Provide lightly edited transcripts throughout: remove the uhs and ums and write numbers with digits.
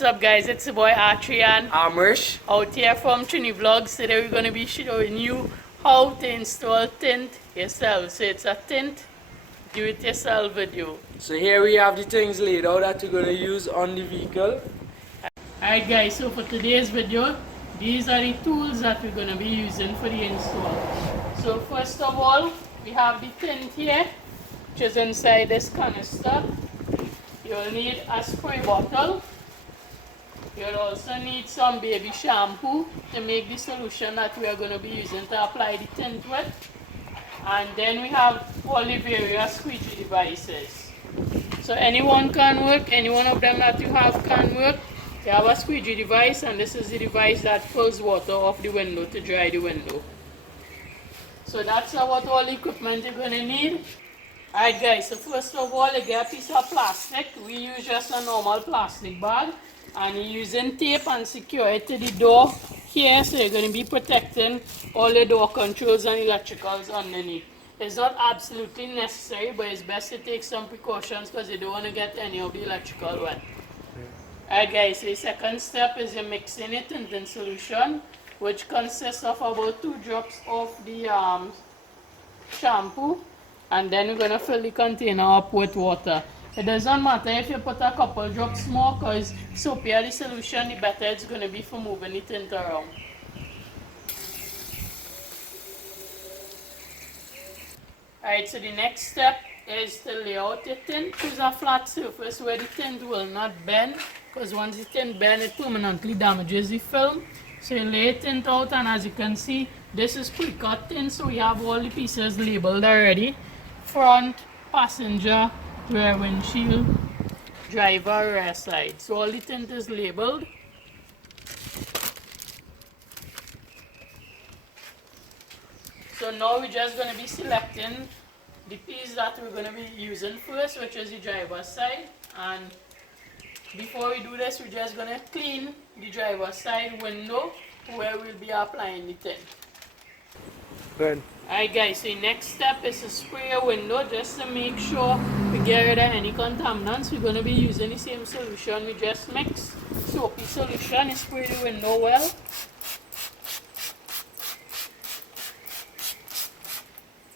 What's up guys, it's your boy Archie and Amrish out here from Trini Vlogs. Today we're going to be showing you how to install tint yourself. So it's a tint do it yourself video. So here we have the things laid out that we're going to use on the vehicle. Alright guys, so for today's video, these are the tools that we're going to be using for the install. So first of all, we have the tint here, which is inside this canister. You'll need a spray bottle. You'll also need some baby shampoo to make the solution that we are going to be using to apply the tint with. And then we have all the various squeegee devices. So any one can work, any one of them that you have can work. You have a squeegee device, and this is the device that pulls water off the window to dry the window. So that's what all the equipment you're going to need. Alright guys, so first of all you get a piece of plastic. We use just a normal plastic bag, and you're using tape and secure it to the door here, so you're going to be protecting all the door controls and electricals underneath. It's not absolutely necessary, but it's best to take some precautions because you don't want to get any of the electrical wet. Alright guys, so the second step is you're mixing a tinting solution, which consists of about 2 drops of the shampoo. And then we're going to fill the container up with water. It doesn't matter if you put a couple drops more, because soapier the solution, the better it's going to be for moving the tint around. Alright, so the next step is to lay out the tint. Choose a flat surface where the tint will not bend, because once the tint bends, it permanently damages the film. So you lay the tint out, and as you can see, this is pre-cut tint, so we have all the pieces labeled already. Front, passenger, rear windshield, driver, rear side. So all the tint is labeled. So now we're just going to be selecting the piece that we're going to be using first, which is the driver's side. And before we do this, we're just going to clean the driver's side window where we'll be applying the tint. Good. Alright guys, so the next step is to spray your window just to make sure we get rid of any contaminants. We're going to be using the same solution we just mixed. Soapy solution, you spray the window well.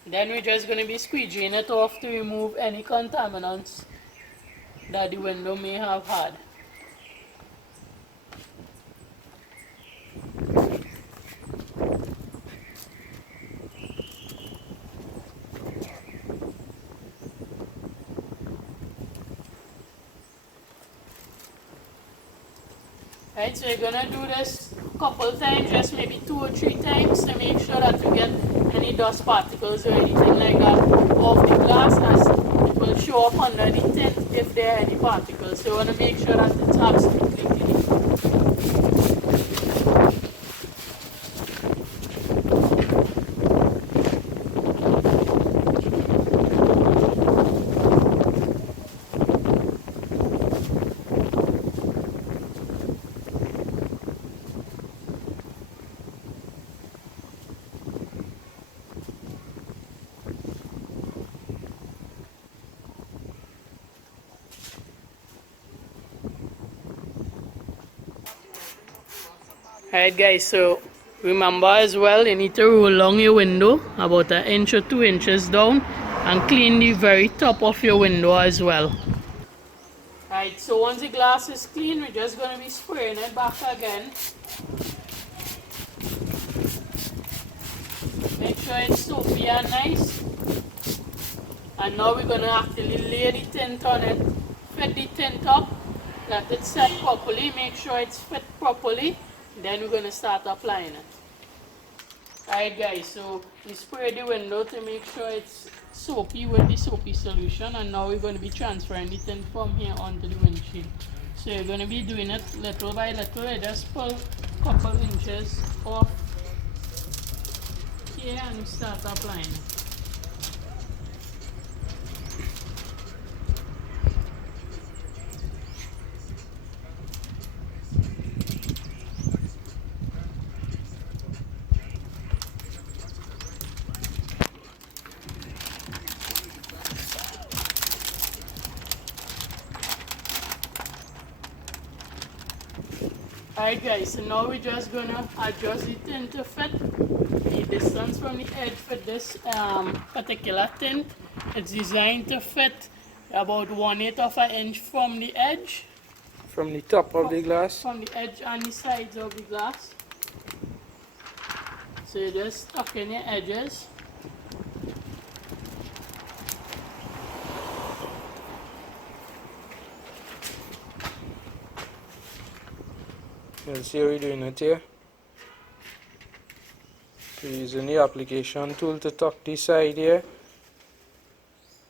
Then we're just going to be squeegeeing it off to remove any contaminants that the window may have had. Right, so you're gonna do this a couple times, just maybe 2 or 3 times, to make sure that you get any dust particles or anything like that off the glass, as it will show up under the tint if there are any particles. So you want to make sure that it's absolutely clean. Alright guys, so remember as well, you need to roll along your window about 1 inch or 2 inches down, and clean the very top of your window as well. Alright, so once the glass is clean, we're just going to be spraying it back again. Make sure it's soapy and nice. And now we're going to actually lay the tint on it, fit the tint up, let it set properly, make sure it's fit properly. Then we're going to start applying it. Alright guys, so we spray the window to make sure it's soapy with the soapy solution, and now we're going to be transferring the tint from here onto the windshield. So you're going to be doing it little by little. You just pull a couple inches off here and start applying it. Alright guys, so now we're just gonna adjust the tint to fit. The distance from the edge for this particular tint, it's designed to fit about 1/8 of an inch from the edge. From the top of the glass. From the edge and the sides of the glass. So you just tuck in your edges. You'll see how we're doing it here. So using the application tool to tuck the side here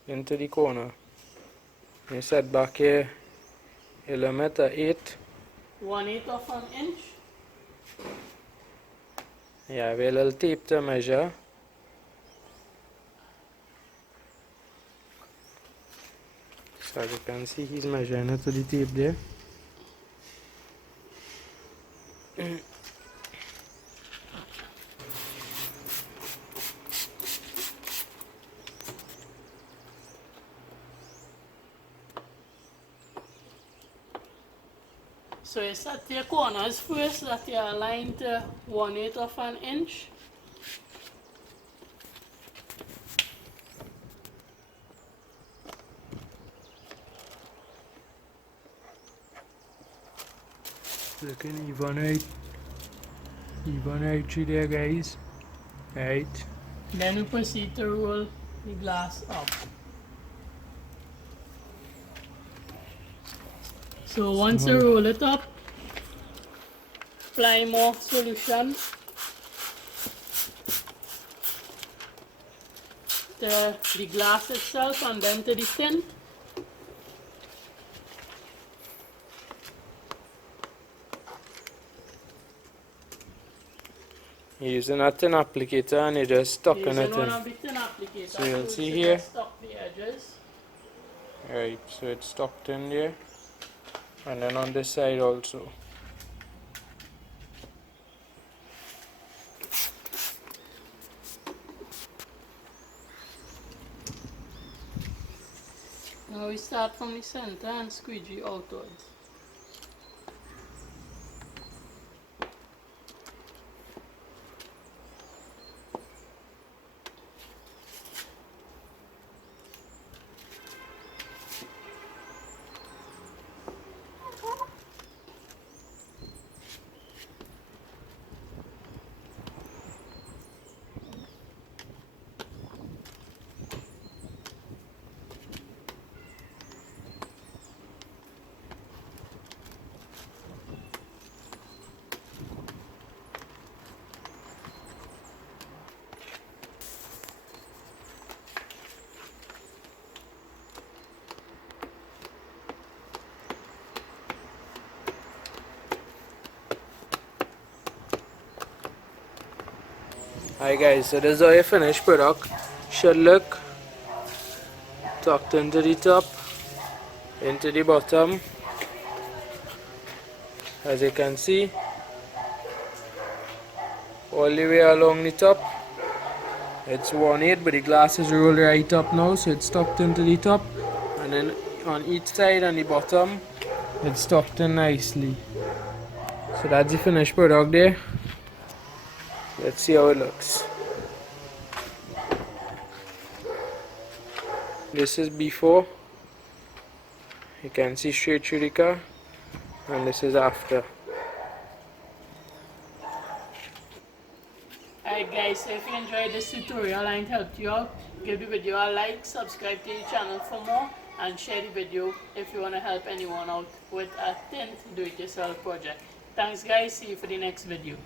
into the corner. You set back here a limit at 8. 1/8 of an inch. Yeah, we have a little tape to measure. So as you can see, he's measuring it to the tape there. So you set your corners first that you align to 1/8 of an inch. Looking even out through there, guys. Right. Then we proceed to roll the glass up. So once you roll it up, apply more solution to the glass itself and then to the tint. You're using a thin applicator and you're just stucking it Using one in. of the thin applicator So you'll to see just here. Stop the edges. Right, so it's tucked in there. And then on this side also. Now we start from the center and squeegee outwards. Hi guys, so this is how your finished product should look. Tucked into the top, into the bottom. As you can see, all the way along the top. It's 1/8, but the glass is rolled right up now, so it's tucked into the top. And then on each side and the bottom, it's tucked in nicely. So that's the finished product there. Let's see how it looks. This is before. You can see straight through the car. And this is after. Alright guys, so if you enjoyed this tutorial and it helped you out, give the video a like, subscribe to the channel for more, and share the video if you want to help anyone out with a tint do-it-yourself project. Thanks guys, see you for the next video.